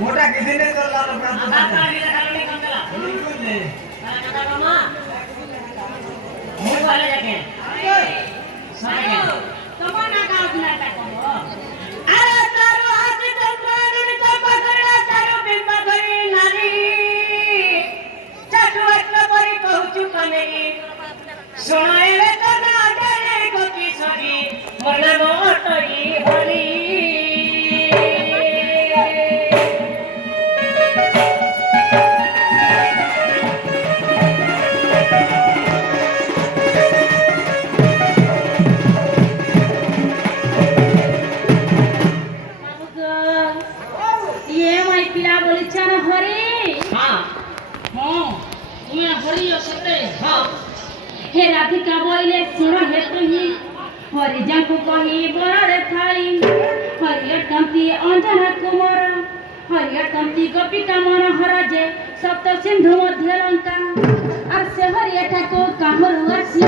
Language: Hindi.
मोठा कितीने चालला प्रांत बिल्कुल नहीं कथा मामा मुझे वाले जाके सागे तुम्हारा गाँव नाटक हो अरे तारो हाथ चंद्रानी तो पकड़ा तारो बिंब भरी नारी चटवट परी कहूचु कनेरी सुनाए वे तो ना डरे को किशोरी मन मोटई होली ये माई पिला बोली चल हरी हाँ हां तुम्हें हरी असते हाँ हे राधिका बोले सुनो हे तुही हरि जंकु कही बररे थाई हरि कंती अंजन कुमार हरि कंती गोपिका मनोहर जे सप्त सिंधु मध्य लंका और से हरि ठाकुर कामरु आसी